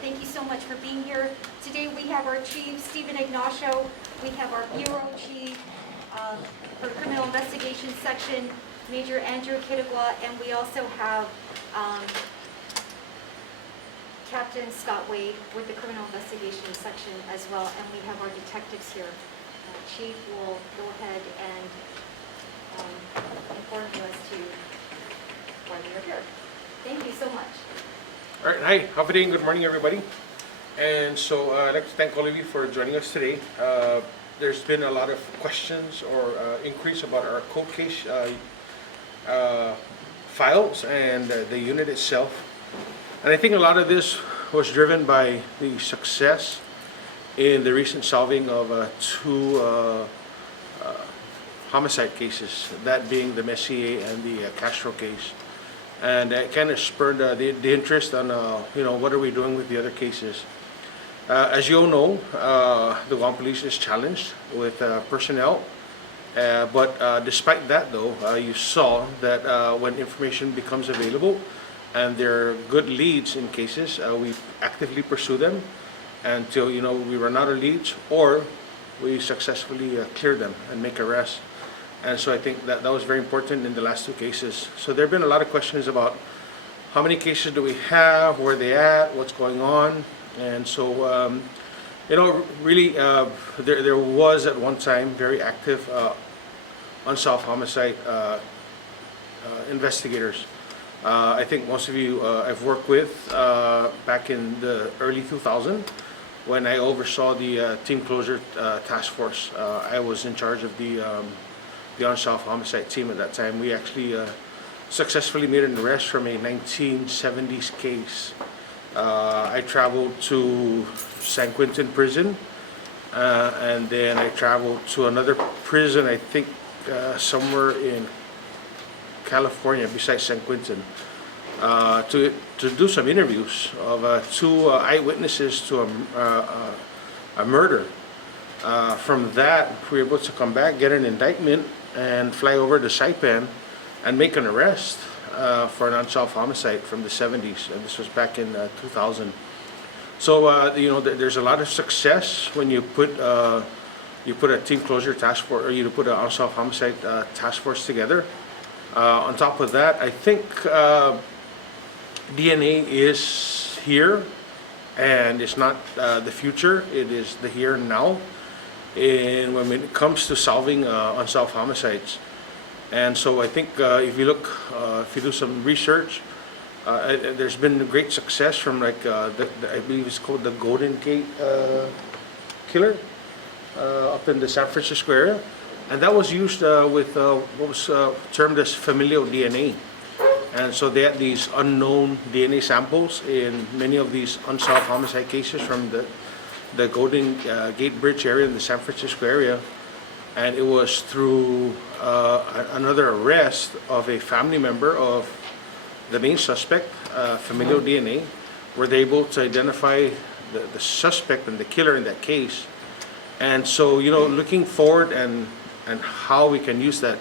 Thank you so much for being here. Today we have our Chief, Stephen Ignacio. We have our Bureau Chief for Criminal Investigation Section, Major Andrew Kittigwa, and we also have Captain Scott Wade with the Criminal Investigation Section as well, and we have our detectives here. Chief will go ahead and inform you as to why we are here. Thank you so much. All right, hi, Hafidin, good morning everybody. And so I'd like to thank all of you for joining us today. There's been a lot of questions or inquiries about our cold case files and the unit itself. And I think a lot of this was driven by the success in the recent solving of two homicide cases, that being the Messier and the Castro case. And it kind of spurred the interest on, what are we doing with the other cases? As you all know, the Guam Police is challenged with personnel. But despite that, though, you saw that when information becomes available and there are good leads in cases, we actively pursue them until, we run out of leads or we successfully clear them and make arrests. And so I think that was very important in the last two cases. So there have been a lot of questions about how many cases do we have, where are they at, what's going on. And so, really, there was at one time very active unsolved homicide investigators. I think most of you I've worked with back in the early 2000s when I oversaw the team closure task force. I was in charge of the unsolved homicide team at that time. We actually successfully made an arrest from a 1970s case. I traveled to San Quentin prison, and then I traveled to another prison, I think somewhere in California besides San Quentin, to do some interviews of two eyewitnesses to a murder. From that, we were able to come back, get an indictment, and fly over to Saipan and make an arrest for an unsolved homicide from the 70s, and this was back in 2000. So there's a lot of success when you put a team closure task force, or you put an unsolved homicide task force together. On top of that, I think DNA is here, and it's not the future; it is the here and now. And when it comes to solving unsolved homicides. And so I think if you look, if you do some research, there's been great success from I believe it's called the Golden Gate killer up in the San Francisco area. And that was used with what was termed as familial DNA. And so they had these unknown DNA samples in many of these unsolved homicide cases from the Golden Gate Bridge area in the San Francisco area, and it was through another arrest of a family member of the main suspect, familial DNA, were they able to identify the suspect and the killer in that case. And so, looking forward and how we can use that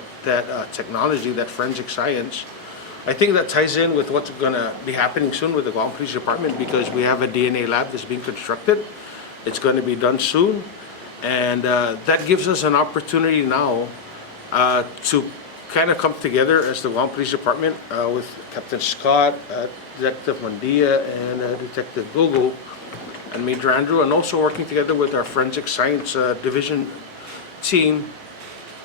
technology, that forensic science, I think that ties in with what's going to be happening soon with the Guam Police Department, because we have a DNA lab that's being constructed. It's going to be done soon, and that gives us an opportunity now to kind of come together as the Guam Police Department with Captain Scott, Detective Mandia, and Detective Gogo, and Major Andrew, and also working together with our Forensic Science Division team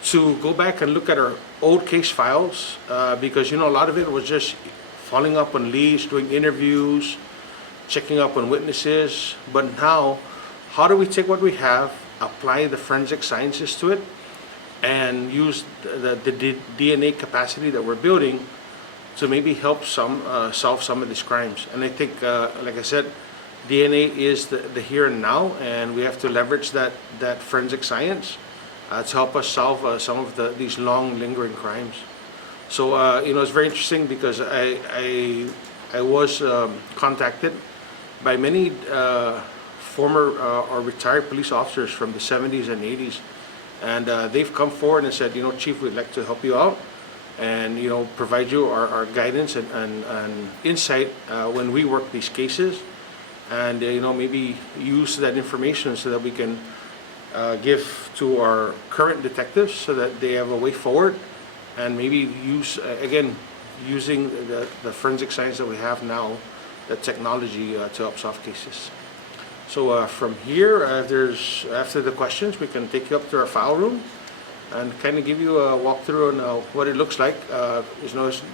to go back and look at our old case files, because a lot of it was just following up on leads, doing interviews, checking up on witnesses. But now, how do we take what we have, apply the forensic sciences to it, and use the DNA capacity that we're building to maybe help solve some of these crimes? And I think, like I said, DNA is the here and now, and we have to leverage that forensic science to help us solve some of these long lingering crimes. So it's very interesting because I was contacted by many former or retired police officers from the 70s and 80s, and they've come forward and said, Chief, we'd like to help you out and provide you our guidance and insight when we work these cases. and maybe use that information so that we can give to our current detectives so that they have a way forward, and maybe use again using the forensic science that we have now, the technology to help solve cases. So from here, after the questions, we can take you up to our file room and kind of give you a walkthrough on what it looks like.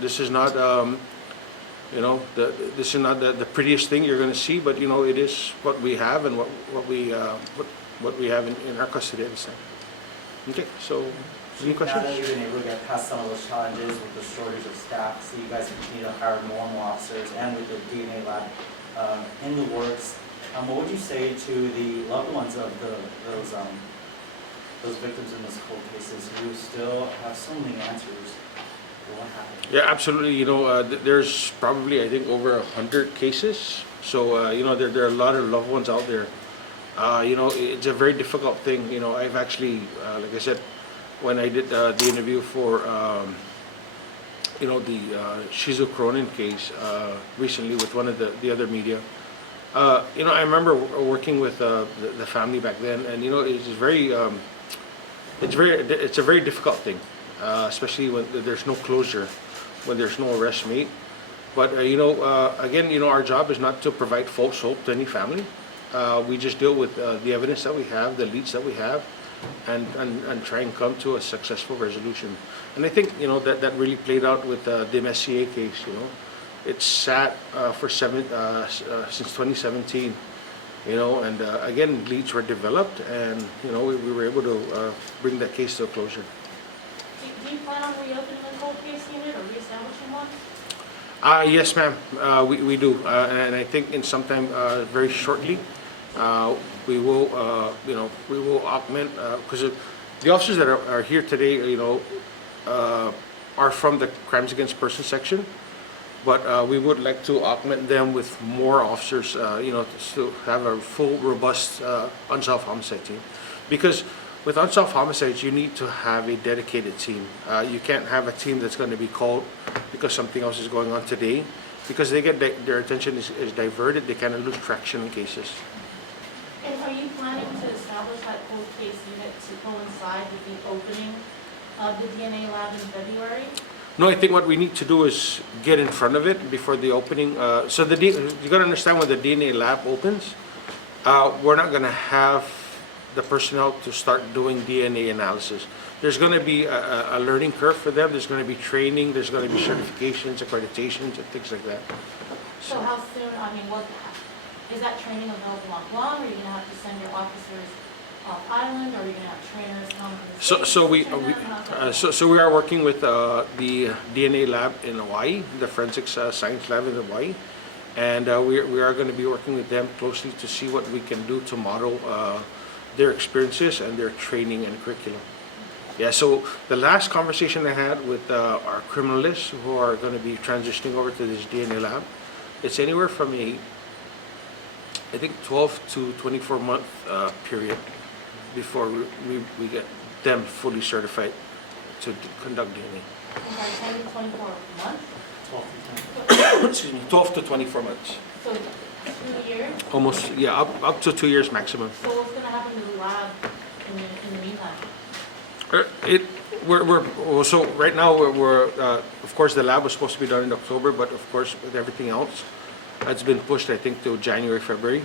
This is not this is not the prettiest thing you're going to see, but it is what we have and what we have in our custody at this time. Okay, so any Now questions? that you've been able to get past some of those challenges with the shortage of staff, so you guys continue to hire more and more officers, and with the DNA lab in the works, what would you say to the loved ones of those victims in those cold cases who still have so many answers for what happened? Yeah, absolutely. There's probably, I think, over 100 cases. So there are a lot of loved ones out there. It's a very difficult thing. I've actually, like I said, when I did the interview for the Shizu Cronin case recently with one of the other media, I remember working with the family back then, and it's a very difficult thing, especially when there's no closure, when there's no arrest made. But again, our job is not to provide false hope to any family. We just deal with the evidence that we have, the leads that we have, and try and come to a successful resolution. And I think that really played out with the MSCA case. It sat for since 2017. And again, leads were developed, and we were able to bring that case to a closure. Do you plan on reopening the cold case unit or reestablishing one? Yes, ma'am. We do, and I think in sometime very shortly, we will augment, because the officers that are here today, are from the Crimes Against Persons section, but we would like to augment them with more officers, to have a full, robust unsolved homicide team, because with unsolved homicides, you need to have a dedicated team. You can't have a team that's going to be called because something else is going on today, because they get their attention is diverted. They kind of lose traction in cases. And are you planning to establish that cold case unit to coincide with the opening of the DNA lab in February? No, I think what we need to do is get in front of it before the opening. You got to understand, when the DNA lab opens, we're not going to have the personnel to start doing DNA analysis. There's going to be a learning curve for them. There's going to be training. There's going to be certifications, accreditations, and things like that. So how soon, is that training available on Guam, or are you going to have to send your officers off island, or are you going to have trainers come from the States? So we are working with the DNA lab in Hawaii, the forensics science lab in Hawaii, and we are going to be working with them closely to see what we can do to model their experiences and their training and curriculum. Yeah, so the last conversation I had with our criminalists who are going to be transitioning over to this DNA lab, it's anywhere from I think 12 to 24 month period before we get them fully certified to conduct DNA. Okay, 10 to 24 months? Excuse me, 12 to 24 months. So 2 years? Almost, yeah, up to 2 years maximum. So what's going to happen to the lab in the meantime? So right now we're of course the lab was supposed to be done in October, but of course with everything else, it's been pushed, I think, to January, February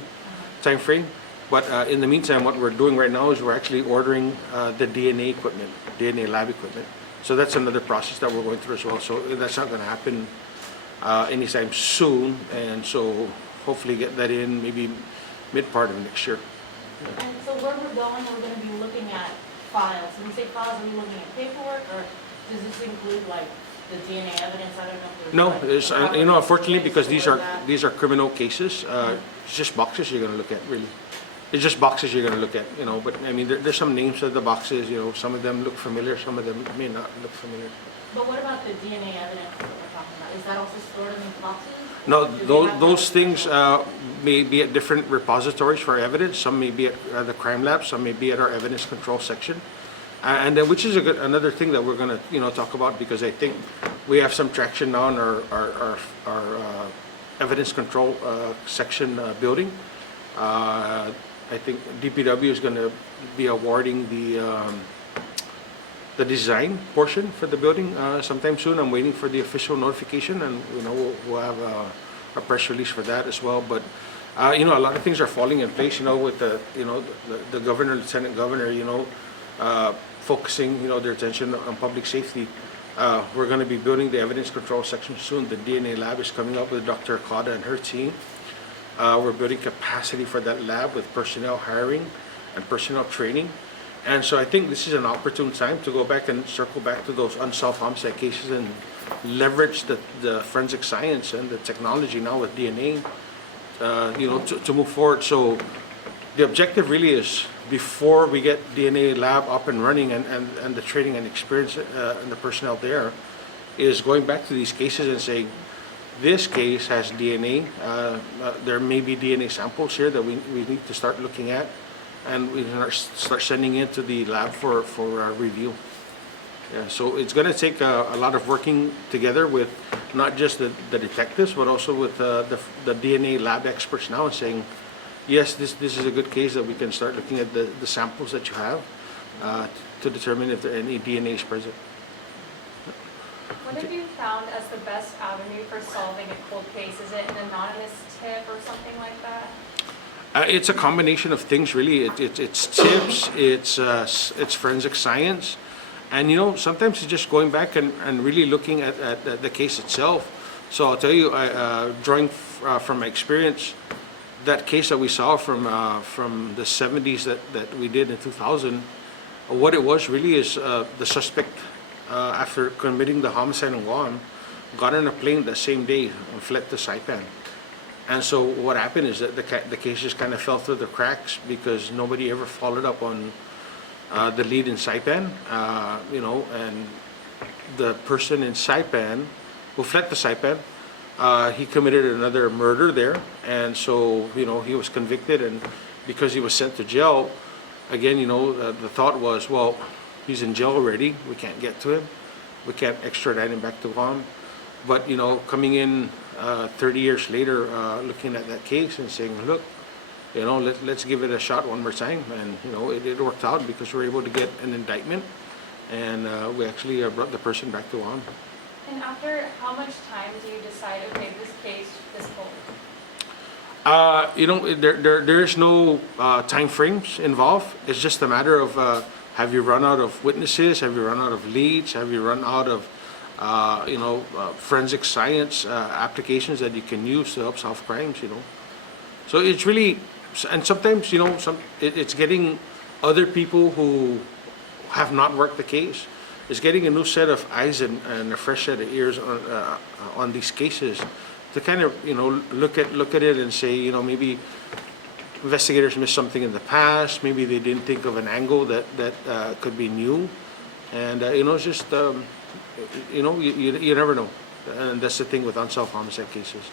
time frame. But in the meantime, what we're doing right now is we're actually ordering the DNA equipment, DNA lab equipment. So that's another process that we're going through as well. So that's not going to happen anytime soon, and so hopefully get that in maybe mid part of next year. And so where we're going to be looking at files. When you say files, are we looking at paperwork, or does this include like the DNA evidence? I don't know if there's No, like, it's, unfortunately, because these or are criminal cases. It's just boxes you're going to look at, really. It's just boxes you're going to look at, But I mean, there's some names of the boxes. Some of them look familiar, some of them may not look familiar. But what about the DNA evidence that we're talking about? Is that also stored in these boxes? No, Do they those have those that things special- may be at different repositories for evidence. Some may be at the crime lab. Some may be at our evidence control section. And then, which is another thing that we're going to talk about, because I think we have some traction now in our evidence control section building. I think DPW is going to be awarding the design portion for the building sometime soon. I'm waiting for the official notification, and we'll have a press release for that as well. But a lot of things are falling in place. With the governor, lieutenant governor, focusing their attention on public safety. We're going to be building the evidence control section soon. The DNA lab is coming up with Dr. Akada and her team. We're building capacity for that lab with personnel hiring and personnel training. And so I think this is an opportune time to go back and circle back to those unsolved homicide cases and leverage the forensic science and the technology now with DNA, to move forward. So the objective really is, before we get DNA lab up and running and the training and experience and the personnel there, is going back to these cases and saying, this case has DNA. There may be DNA samples here that we need to start looking at, and we can start sending it to the lab for review. Yeah, so it's going to take a lot of working together with not just the detectives, but also with the DNA lab experts now, and saying, yes, this is a good case that we can start looking at the samples that you have to determine if there any DNA is present. What have you found as the best avenue for solving a cold case? Is it an anonymous tip or something like that? It's a combination of things, really. It's tips, it's forensic science, and sometimes it's just going back and really looking at the case itself. So I'll tell you, drawing from my experience, that case that we saw from the 70s that we did in 2000, what it was really is the suspect, after committing the homicide in Guam, got on a plane that same day and fled to Saipan. And so what happened is that the case just kind of fell through the cracks because nobody ever followed up on the lead in Saipan, and the person in Saipan who fled to Saipan, he committed another murder there, and so he was convicted, and because he was sent to jail, again, the thought was, well, he's in jail already, we can't get to him, we can't extradite him back to Guam. But coming in 30 years later, looking at that case and saying, look, let's give it a shot one more time, and it worked out because we were able to get an indictment, and we actually brought the person back to Guam. And after how much time do you decide, okay, this case is cold? There is no time frames involved. It's just a matter of have you run out of witnesses? Have you run out of leads? Have you run out of forensic science applications that you can use to help solve crimes? So it's really, and sometimes it's getting other people who have not worked the case. It's getting a new set of eyes and a fresh set of ears on these cases to kind of look at it and say, maybe investigators missed something in the past, maybe they didn't think of an angle that could be new, and it's just you never know, and that's the thing with unsolved homicide cases.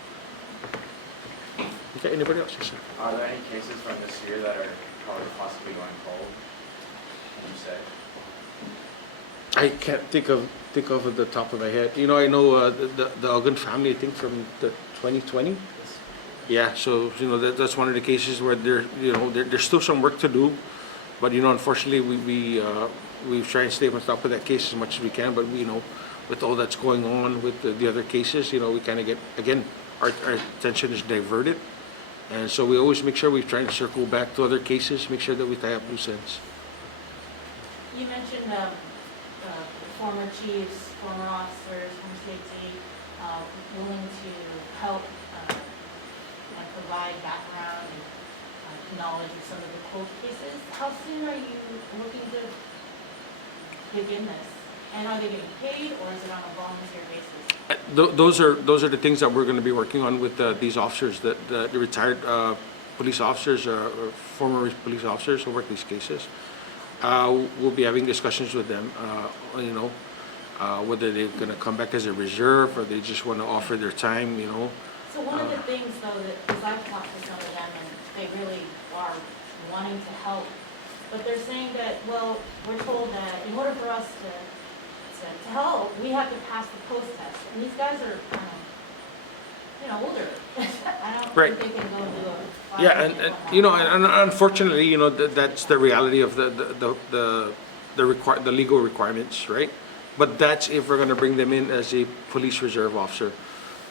Okay, anybody else? Yes, sir. Are there any cases from this year that are probably possibly going cold, would you say? I can't think of at the top of my head. I know the Ogden family, I think from the 2020. Yeah, so that's one of the cases where there's still some work to do, but unfortunately we try and stay on top of that case as much as we can. But with all that's going on with the other cases, we kind of get, again, our attention is diverted, and so we always make sure we try and circle back to other cases, make sure that we tie up loose ends. You mentioned former chiefs, former officers, former safety, willing to help and provide background and knowledge of some of the cold cases. How soon are you looking to begin this? And are they getting paid, or is it on a volunteer basis? Those are the things that we're going to be working on with these officers, the retired police officers or former police officers who work these cases. We'll be having discussions with them, whether they're going to come back as a reserve or they just want to offer their time, So one of the things, though, that, because I've talked to some of them, and they really are wanting to help, but they're saying that, well, we're told that in order for us to help, we have to pass the post test. And these guys are, older, I don't Right. think they can go do a. Yeah, and you know, and unfortunately, you know, that's the reality of the legal requirements, right? But that's if we're gonna bring them in as a police reserve officer.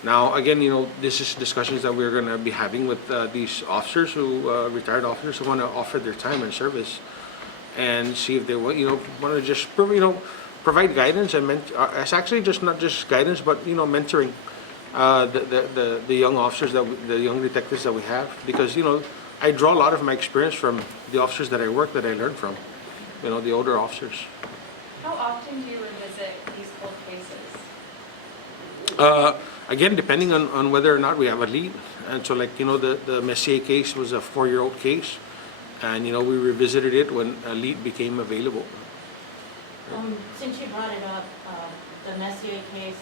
Now, again, you know, this is discussions that we're gonna be having with these officers who, retired officers who wanna offer their time and service and see if they want, you know, wanna just, you know, provide guidance and it's actually just not just guidance, but, you know, mentoring the young officers the young detectives that we have, because, you know, I draw a lot of my experience from the officers that I work, that I learned from, you know, the older officers. How often do you revisit these cold cases? Again, depending on whether or not we have a lead. And so, like, you know, the Messier case was a 4-year-old case, and, you know, we revisited it when a lead became available. Since you brought it up, the Messier case,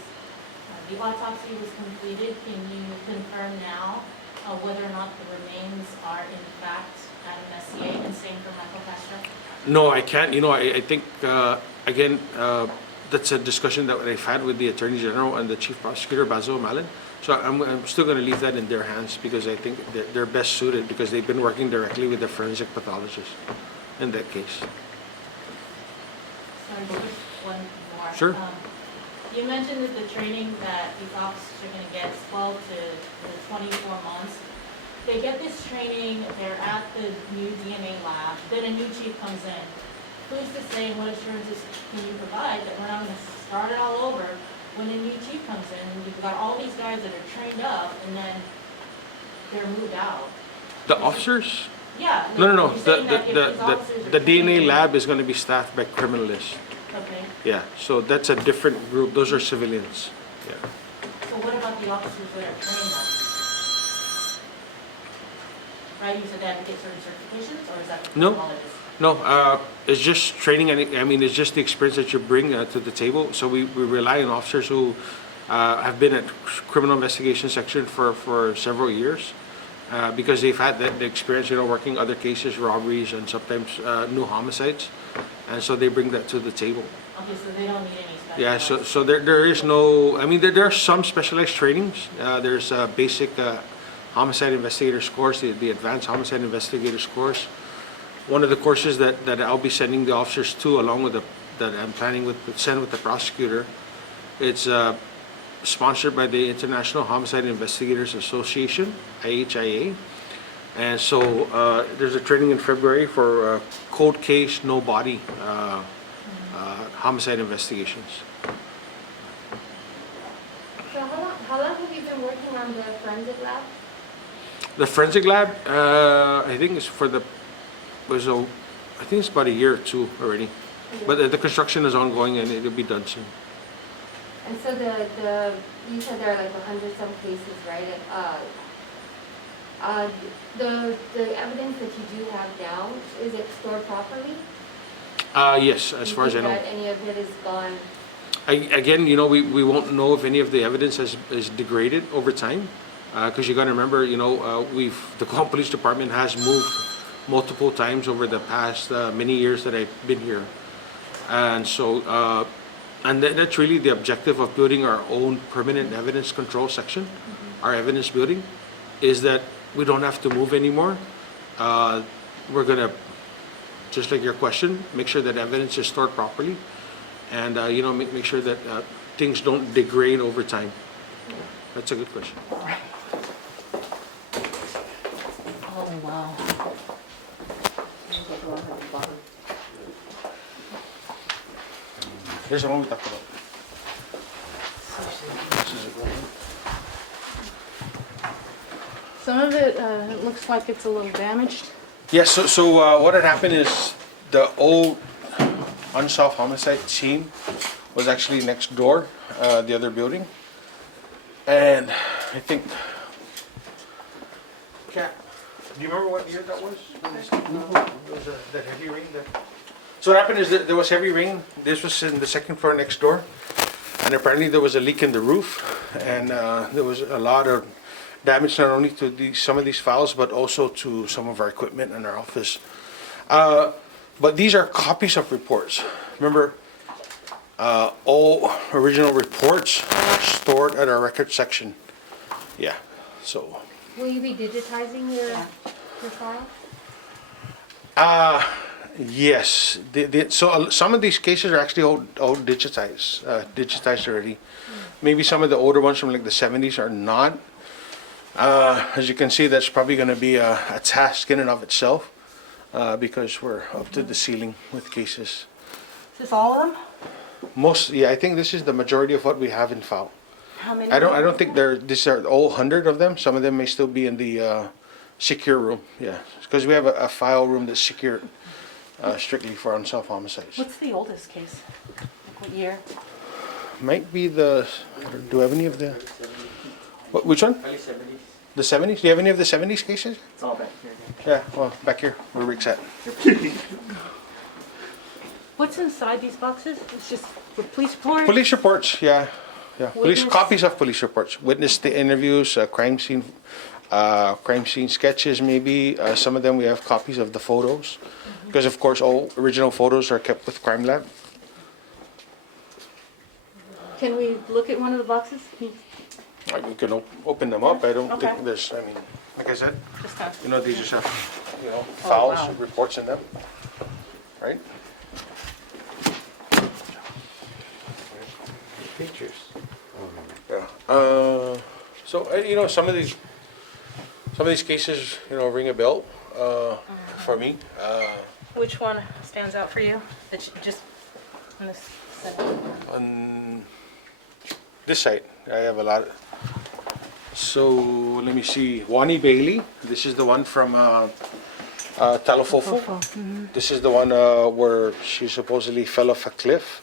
the autopsy was completed. Can you confirm now whether or not the remains are in fact at a Messier, and same for Michael Castro? No, I can't. You know, I think, again, that's a discussion that I've had with the Attorney General and the Chief Prosecutor, Basil Malin. So I'm still going to leave that in their hands, because I think they're best suited, because they've been working directly with the forensic pathologist in that case. Sorry, just one more. Sure. You mentioned that the training that these officers are going to get is 12 to 24 months. They get this training, they're at the new DNA lab, then a new chief comes in. Who's to say, and what assurances can you provide that we're not going to start it all over when a new chief comes in? You've got all these guys that are trained up, and then they're moved out. The officers? Yeah. No. you're saying that if these officers are The DNA trained- lab is going to be staffed by criminalists. Okay. Yeah, so that's a different group. Those are civilians. Yeah. So what about the officers that are trained up? Right, you said they have to get certain certifications, or is that the No. pathologist? No, it's just training, and I mean, it's just the experience that you bring to the table. So we rely on officers who have been at criminal investigation section for several years, because they've had the experience, you know, working other cases, robberies, and sometimes new homicides, and so they bring that to the table. Okay, so they don't need any special. Yeah, so there is no, I mean, there are some specialized trainings. There's basic homicide investigator course, the advanced homicide investigator course. One of the courses that I'll be sending the officers to, along with that I'm planning to send with the prosecutor, it's sponsored by the International Homicide Investigators Association, IHIA. And so there's a training in February for cold case, no body homicide investigations. So how long have you been working on the forensic lab? The forensic lab, I think it's I think it's about a year or two already. But the construction is ongoing, and it'll be done soon. And so you said there are like 100 some cases, right? The evidence that you do have now, is it stored properly? Yes, as far as I know. You think that any of it is gone? Again, you know, we won't know if any of the evidence is degraded over time, because you got to remember, you know, the KUAM Police Department has moved multiple times over the past many years that I've been here, and so that's really the objective of building our own permanent evidence control section. Our evidence building is that we don't have to move anymore. We're gonna, just like your question, make sure that evidence is stored properly, and you know, make sure that things don't degrade over time. That's a good question. Oh, wow. Here's the one we talked about. Some of it looks like it's a little damaged. Yeah, so what had happened is the old unsolved homicide team was actually next door, the other building. And I think, Kat, do you remember what year that was? There was that heavy rain there. So what happened is that there was heavy rain. This was in the second floor next door. And apparently there was a leak in the roof. And there was a lot of damage, not only to some of these files, but also to some of our equipment in our office. But these are copies of reports. Remember, all original reports are stored at our record section. Yeah. So, Will you be digitizing your file? yes, so some of these cases are actually all digitized already. Maybe some of the older ones from like the 70s are not. As you can see, that's probably going to be a task in and of itself because we're up to the ceiling with cases. Is this all of them? Yeah, I think this is the majority of what we have in file. How many? I don't think these are all 100 of them. Some of them may still be in the secure room. Yeah, because we have a file room that's secured strictly for unsolved homicides. What's the oldest case? Like what year? Might be do we have any of the? Which one? Early 70s. The 70s? Do you have any of the 70s cases? It's all back here. Yeah, well, back here where Rick's at. What's inside these boxes? It's just for police reports? Police reports, yeah. Witness- Copies of police reports, witness the interviews, crime scene sketches maybe. Some of them we have copies of the photos, because of course all original photos are kept with Crime Lab. Can we look at one of the boxes? We can open them up. I don't Okay. think there's. I mean, like I said, Just kind of. these just have files, wow. reports in them, right? Pictures. Yeah. So some of these cases ring a bell for me. Which one stands out for you? That you just on this set? On this side, I have a lot. So let me see. Wani Bailey. This is the one from Talofofo. This is the one where she supposedly fell off a cliff.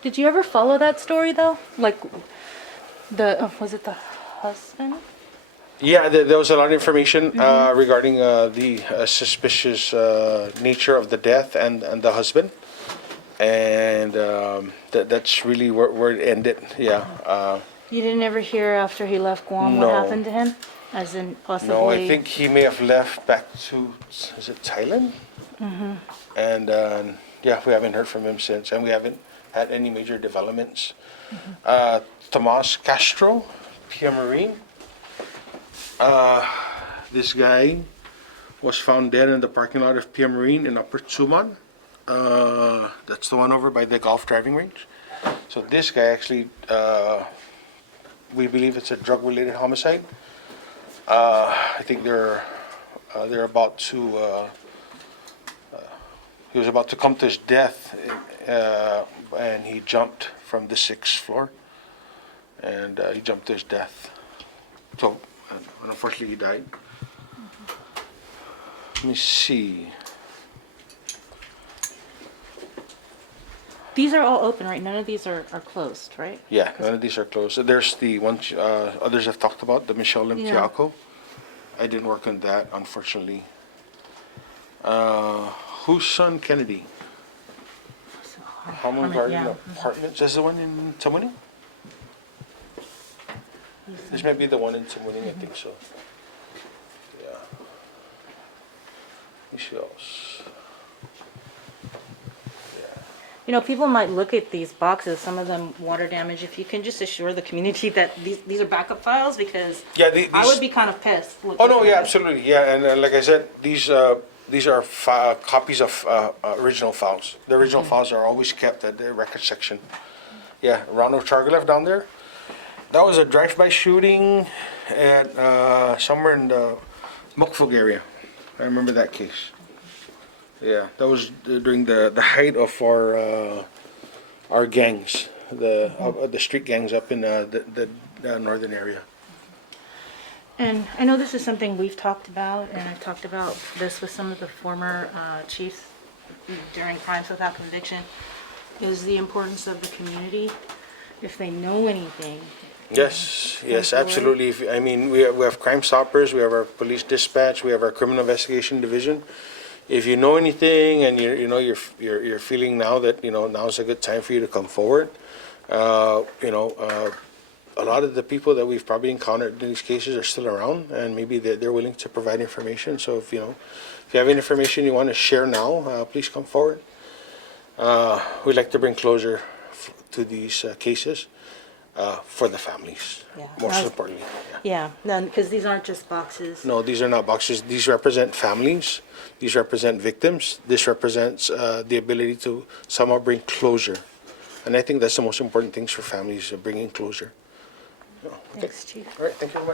Did you ever follow that story though? Like was it the husband? Yeah, there was a lot of information regarding the suspicious nature of the death and the husband, and that's really where it ended. Yeah. You didn't ever hear after he left Guam No. what happened to him? As in possibly... No, I think he may have left back to, is it Thailand? And yeah, we haven't heard from him since, and we haven't had any major developments. Tomas Castro, Pia Marine. This guy was found dead in the parking lot of Pia Marine in Upper Tsuman. That's the one over by the golf driving range. So this guy actually, we believe it's a drug-related homicide. I think they're about to. He was about to come to his death, and he jumped from the 6th floor, and he jumped to his death. So, unfortunately, he died. Let me see. These are all open, right? None of these are closed, right? Yeah, none of these are closed. So there's the ones others have talked about, the Michelle Limpiaco. I didn't work on that, unfortunately. Whose son Kennedy? Harmon Garden Apartments. Is the one in Tamuning? This might be the one in Tamuning, I think so. Yeah. Let me see else. You know, people might look at these boxes, some of them water damage. If you can just assure the community that these are backup files, because Yeah, I would be kind of pissed. Oh no, yeah, absolutely, yeah, and like I said, these are copies of original files. The original files are always kept at the record section. Yeah, Ronald Chargolev down there. That was a drive-by shooting at somewhere in the Mukfug area. I remember that case. Yeah, that was during the height of our gangs, the street gangs up in the northern area. And I know this is something we've talked about, and I've talked about this with some of the former chiefs during crimes without conviction, is the importance of the community. If they know anything. Yes, yes, forward. absolutely. I mean, we have Crime Stoppers, we have our police dispatch, we have our criminal investigation division. If you know anything and you're feeling now that now's a good time for you to come forward, a lot of the people that we've probably encountered in these cases are still around, and maybe they're willing to provide information. So if you have any information you want to share now, please come forward. We'd like to bring closure to these cases. for the families. Yeah. Most importantly. Yeah. Yeah, because these aren't just boxes. No, these are not boxes. These represent families. These represent victims. This represents the ability to somehow bring closure. And I think that's the most important things for families, bringing closure. Okay. Thanks, Chief. All right, thank you very much.